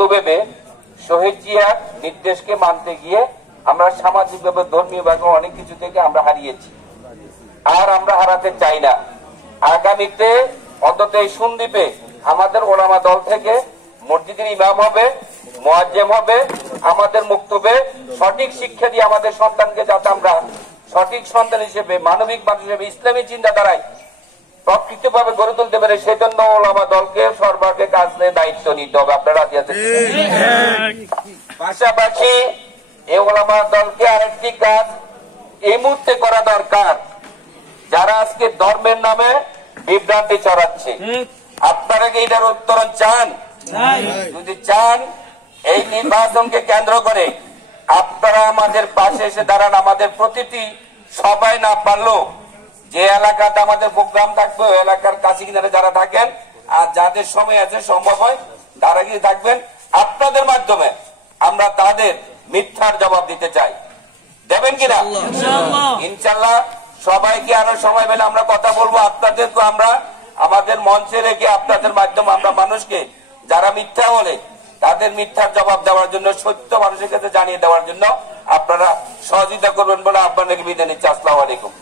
বন্ধু ভেবে শহীদ জিয়ার নির্দেশকে মানতে গিয়ে আমরা সামাজিকভাবে ধর্মীয়ভাবে অনেক কিছু থেকে আমরা হারিয়েছি, আর আমরা হারাতে চাই না। আগামীতে অন্তত এই সন্দ্বীপে আমাদের ওলামা দল থেকে মসজিদের ইমাম হবে, মুয়াজ্জিম হবে, আমাদের মুক্তবে সঠিক শিক্ষা দিয়ে আমাদের সন্তানকে যাতে আমরা সঠিক সন্তান হিসেবে, মানবিক মানুষ হিসেবে, ইসলামী চিন্তাধারায় প্রকৃতভাবে গড়ে তুলতে পারে, সেজন্য ওলামা দলকে সর্বাগ্রে কাজ নিয়ে দায়িত্ব নিতে হবে। আপনারা রাজি আছেন? পাশাপাশি এই ওলামা দলকে আরেকটি কাজ এই মুহূর্তে করা দরকার, যারা আজকে ধর্মের নামে বিভ্রান্তি ছড়াচ্ছে, আপনারা কি এটার উত্তরণ চান? যদি চান, এই নির্বাচনকে কেন্দ্র করে আপনারা আমাদের পাশে এসে দাঁড়ান। আমাদের প্রতিটি সবাই না পারলেও যে এলাকাতে আমাদের প্রোগ্রাম থাকবে ওই এলাকার কাছে কিনারে যারা থাকেন আর যাদের সময় আছে সম্ভব হয় তারা কি থাকবেন, আপনাদের মাধ্যমে আমরা তাদের মিথ্যার জবাব দিতে চাই। দেবেন কিনা? ইনশাল্লাহ। সবাইকে আরো সময় পেলে আমরা কথা বলবো। আপনাদেরকে আমরা আমাদের মঞ্চে রেখে আপনাদের মাধ্যমে আমরা মানুষকে যারা মিথ্যা বলে তাদের মিথ্যার জবাব দেওয়ার জন্য, সত্য মানুষের কাছে জানিয়ে দেওয়ার জন্য আপনারা সহযোগিতা করবেন বলে আহ্বান রেখে বিদায় নিচ্ছি। আসসালামু আলাইকুম।